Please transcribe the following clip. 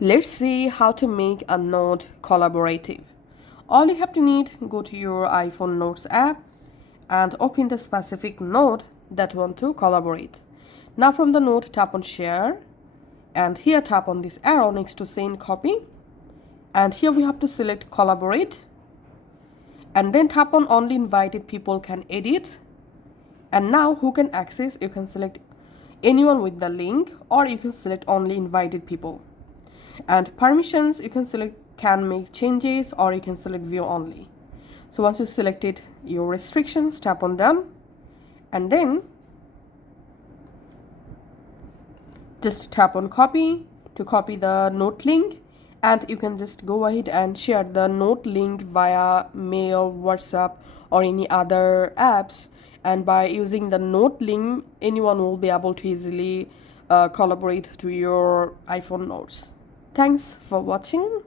Let's see how to make a note collaborative. All you have to need, go to your iPhone Notes app and open the specific note that want to collaborate. Now from the note, tap on share and here tap on this arrow next to send copy, and here we have to select collaborate and then tap on only invited people can edit. And now who can access, you can select anyone with the link or you can select only invited people. And permissions, you can select can make changes or you can select view only. So once you selected your restrictions, tap on done and then just tap on copy to copy the note link, and you can just go ahead and share the note link via mail, WhatsApp or any other apps. And by using the note link, anyone will be able to easily collaborate to your iPhone notes. Thanks for watching.